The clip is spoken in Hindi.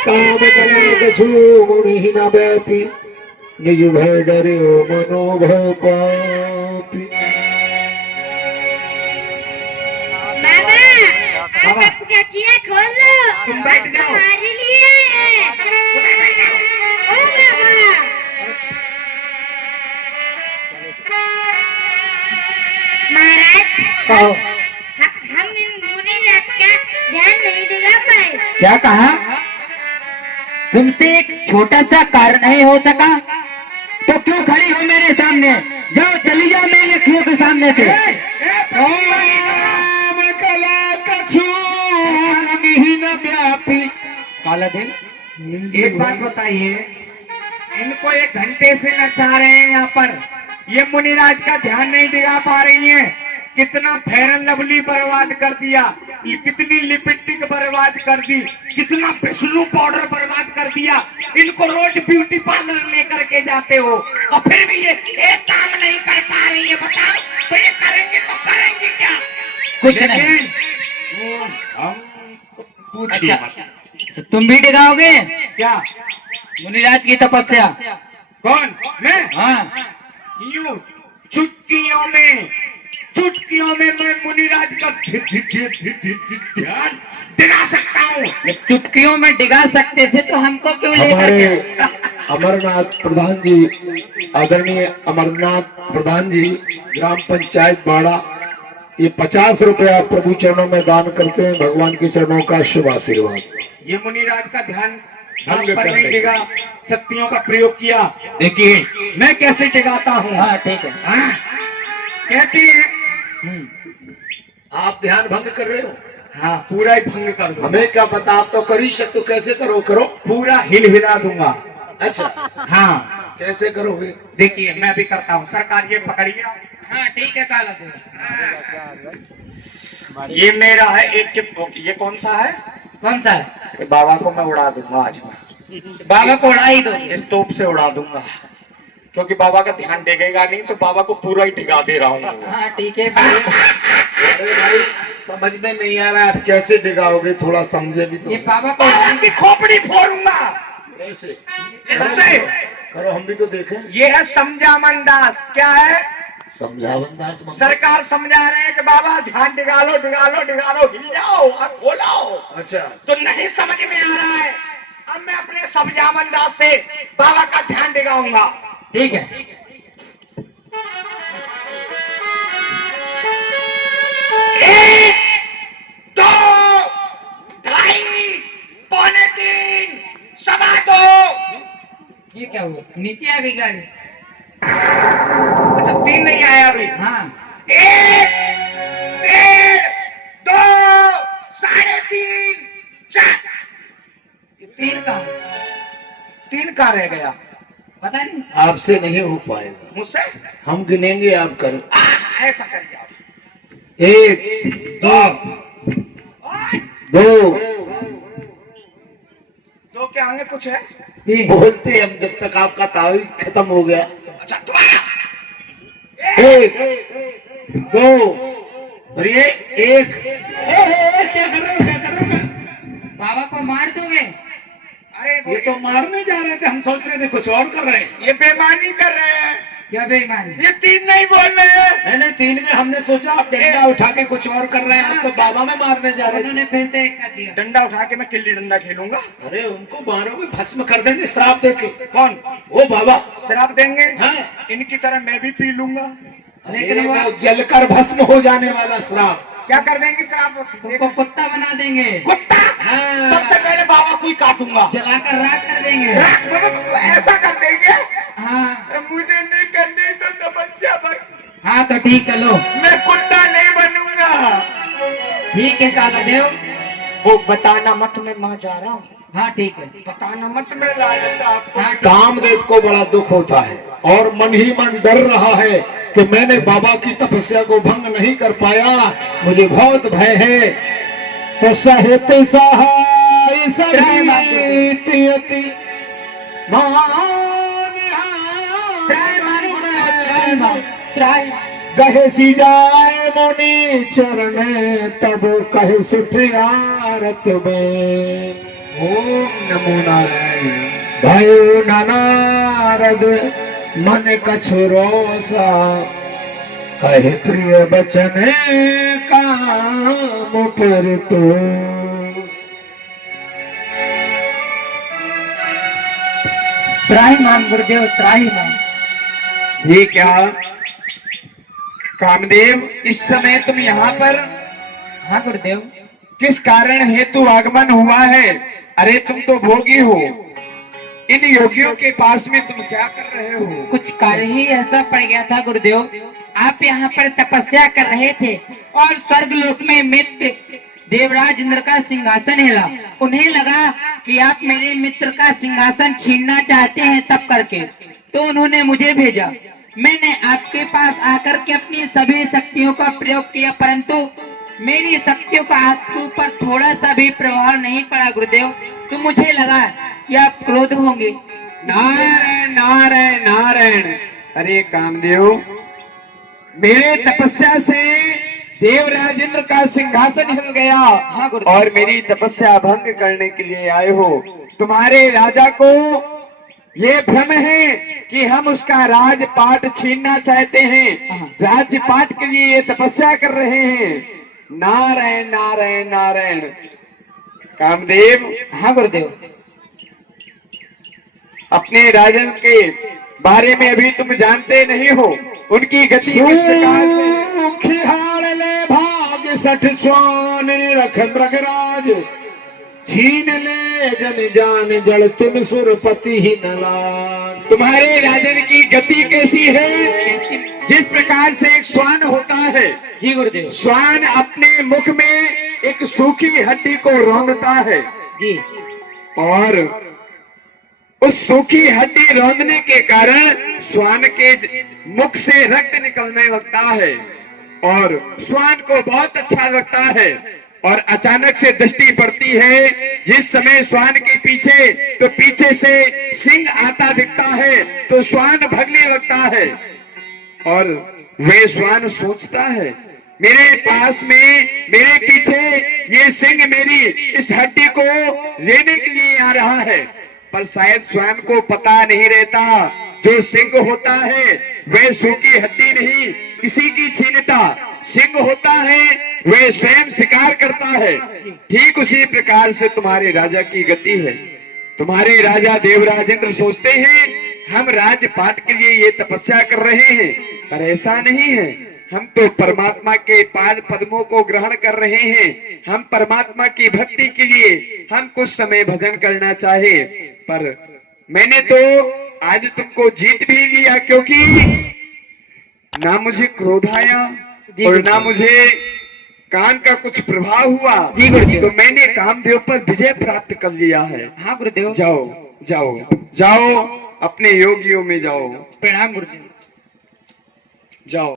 काम कलंक छू मुनि न व्यापी निज भय डरे मनोभय पापी। मामा क्या खोल लो, तुम बैठ जाओ। हमारे लिए ओ मामा। महाराज हम इन मुनि राज का ध्यान नहीं दिला पाए। क्या कहा? तुमसे एक छोटा सा कार्य नहीं हो सका तो क्यों खड़ी हो मेरे सामने? जाओ, चली जाओ मेरी अखियों के सामने से। काला दिन, एक बात बताइए, इनको 1 घंटे से नचा रहे हैं यहाँ पर, ये मुनिराज का ध्यान नहीं दिला पा रही हैं। कितना फेयर एंड लवली बर्बाद कर दिया, कितनी लिपस्टिक बर्बाद कर दी, कितना विष्णु पाउडर बर्बाद कर दिया। इनको रोज ब्यूटी पार्लर लेकर के जाते हो और फिर भी ये एक काम नहीं कर पा रही है। बताओ, तो ये करेंगे तो करेंगे क्या? कुछ नहीं। हम पूछिए। अच्छा, तुम भी डिगाओगे क्या मुनिराज की तपस्या? कौन? मैं? हाँ, यूं चुटकियों में मैं मुनिराज का ध्यान डिगा सकता हूँ। चुटकियों में डिगा सकते थे तो हमको क्यों लेकर हमारे गए? अमरनाथ प्रधान जी, आदरणीय अमरनाथ प्रधान जी, ग्राम पंचायत बाड़ा, ये 50 रुपया प्रभु चरणों में दान करते हैं। भगवान के चरणों का शुभ आशीर्वाद। ये मुनिराज का ध्यान भंग पर नहीं डिगा, शक्तियों का प्रयोग किया। देखिए मैं कैसे डिगाता हूँ। हाँ ठीक है। हाँ, कहती है आप ध्यान भंग कर रहे हो? हाँ, पूरा ही भंग कर दूंगा। हमें क्या पता, आप तो कर ही सकते हो। कैसे करो? पूरा हिला दूंगा। अच्छा, हाँ, कैसे करोगे? देखिए मैं भी करता हूँ। सरकार ये पकड़िए। हाँ ठीक है काला दे। ये मेरा है एक चिप। ये कौन सा है? कौन सा है? बाबा को मैं उड़ा दूंगा आज मैं। बाबा को उड़ा ही दो। इस तोप से उड़ा दूंगा, क्योंकि बाबा का ध्यान टिकेगा नहीं तो बाबा को पूरा ही टिका दे रहा हूँ। हाँ ठीक है। अरे भाई, समझ में नहीं आ रहा है, आप कैसे डिगाओगे? थोड़ा समझे भी तो। ये बाबा की खोपड़ी फोड़ूंगा। कैसे? ऐसे करो, हम भी तो देखें। ये है समझावन दास। क्या है? समझावन दास। सरकार समझा रहे हैं कि बाबा ध्यान डिगालो, हिल जाओ और खोलो। अच्छा, तो नहीं समझ में आ रहा है। अब मैं अपने समझावन दास से बाबा का ध्यान डिगाऊंगा। ठीक है। 1, 2, 2.5, पौने 3, 2.25। ये क्या हुआ? नीचे आ गई गाड़ी। अच्छा, 3 नहीं आया अभी। हाँ, 1, 1.5, 2, 3.5, 4। 3 का रह गया। पता नहीं, आपसे नहीं हो पाएगा। मुझसे हम गिनेंगे, आप करो। ऐसा कर जाओ। 1, 2, 2 के आगे कुछ है? बोलते हम जब तक आपका तारीख खत्म हो गया। अच्छा, दोबारा। 1, 2 और ये 1। क्या कर रहे हो? बाबा को मार दोगे? अरे ये तो मारने जा रहे थे, हम सोच रहे थे कुछ और कर रहे हैं। ये बेईमानी कर रहे हैं। क्या बेईमानी? ये 3 नहीं बोल रहे हैं। नहीं, 3 में हमने सोचा आप डंडा उठा के कुछ और कर रहे हैं। आप तो बाबा में मारने जा रहे थे। उन्होंने फिर से 1 कर दिया। डंडा उठा के मैं गिल्ली डंडा खेलूंगा। अरे उनको मारोगे, भस्म कर देंगे श्राप देके। कौन? वो बाबा शराब देंगे। हाँ। इनकी तरह मैं भी पी लूंगा। लेकिन वो जलकर भस्म हो जाने वाला श्राप। क्या कर देंगे? शराब तुमको कुत्ता बना देंगे। कुत्ता? हाँ। सबसे पहले बाबा को ही काटूंगा, जलाकर राख कर देंगे। ऐसा कर देंगे? हाँ। मुझे नहीं करनी तो तपस्या बन। हाँ तो ठीक है, लो। मैं कुत्ता नहीं बनूंगा। ठीक है काला देव। वो बताना मत, मैं वहां जा रहा हूँ। हाँ ठीक है, बताना मत, मैं लाया था आपको। हाँ, कामदेव को बड़ा दुख होता है और मन ही मन डर रहा है कि मैंने बाबा की तपस्या को भंग नहीं कर पाया, मुझे बहुत भय है। तो सहते सहाय सभी कहे सी जाए मुनि चरण, तब कहे सुठ आरत में। ओम नमो नारायण। भयो नानारद मन कछु रोसा, कहे प्रिय बचन काम पर तो। त्राहिमाम गुरुदेव त्राहिमाम। ये क्या कामदेव, इस समय तुम यहाँ पर हाँ गुरुदेव। किस कारण हेतु आगमन हुआ है? अरे तुम तो भोगी हो, इन योगियों के पास में तुम क्या कर रहे हो? कुछ कार्य ही ऐसा पड़ गया था गुरुदेव। आप यहाँ पर तपस्या कर रहे थे और स्वर्ग लोक में मित्र देवराज इंद्र का सिंहासन हिला। उन्हें लगा कि आप मेरे मित्र का सिंहासन छीनना चाहते हैं, तब करके तो उन्होंने मुझे भेजा। मैंने आपके पास आकर के अपनी सभी शक्तियों का प्रयोग किया, परंतु मेरी शक्तियों का आपके ऊपर थोड़ा सा भी प्रभाव नहीं पड़ा गुरुदेव। तो मुझे लगा कि आप क्रोध होंगे। नारायण नारायण नारायण। अरे कामदेव, मेरे तपस्या से देवराज इंद्र का सिंहासन हिल गया। हाँ गुरुदेव। और मेरी तपस्या भंग करने के लिए आए हो। तुम्हारे राजा को ये भ्रम है कि हम उसका राजपाट छीनना चाहते हैं, राजपाट के लिए ये तपस्या कर रहे हैं। नारायण नारायण नारायण। कामदेव, हाँ गुरुदेव। अपने राजन के बारे में अभी तुम जानते नहीं हो। उनकी गति किस प्रकार से। खिहाड़ ले भाग सठ स्वान रख मृगराज, छीन ले जन जान जड़ तुम सुरपति ही नलान। तुम्हारे राजन की गति कैसी है? जिस प्रकार से एक श्वान होता है। जी गुरुदेव। श्वान अपने मुख में एक सूखी हड्डी को रौंदता है जी। और उस सूखी हड्डी रौंदने के कारण श्वान के मुख से रक्त निकलने लगता है और श्वान को बहुत अच्छा लगता है। और अचानक से दृष्टि पड़ती है, जिस समय श्वान के पीछे तो पीछे से सिंह आता दिखता है तो श्वान भगने लगता है। और वे श्वान सोचता है, मेरे पास में मेरे पीछे ये सिंह मेरी इस हड्डी को लेने के लिए आ रहा है। पर शायद श्वान को पता नहीं रहता, जो सिंह होता है वह सूखी हड्डी नहीं किसी की छीनता। सिंह होता है वह स्वयं शिकार करता है। ठीक उसी प्रकार से तुम्हारे राजा की गति है। तुम्हारे राजा देवराज इंद्र सोचते हैं हम राजपाट के लिए ये तपस्या कर रहे हैं, पर ऐसा नहीं है। हम तो परमात्मा के पाद पद्मों को ग्रहण कर रहे हैं। हम परमात्मा की भक्ति के लिए हम कुछ समय भजन करना चाहे। पर मैंने तो आज तुमको जीत भी लिया, क्योंकि ना मुझे क्रोध आया और ना मुझे कान का कुछ प्रभाव हुआ। जी गुरुदेव। तो मैंने कामदेव पर विजय प्राप्त कर लिया है। हाँ गुरुदेव। जाओ जाओ जाओ, अपने योगियों में जाओ। प्रणाम गुरुदेव। जाओ।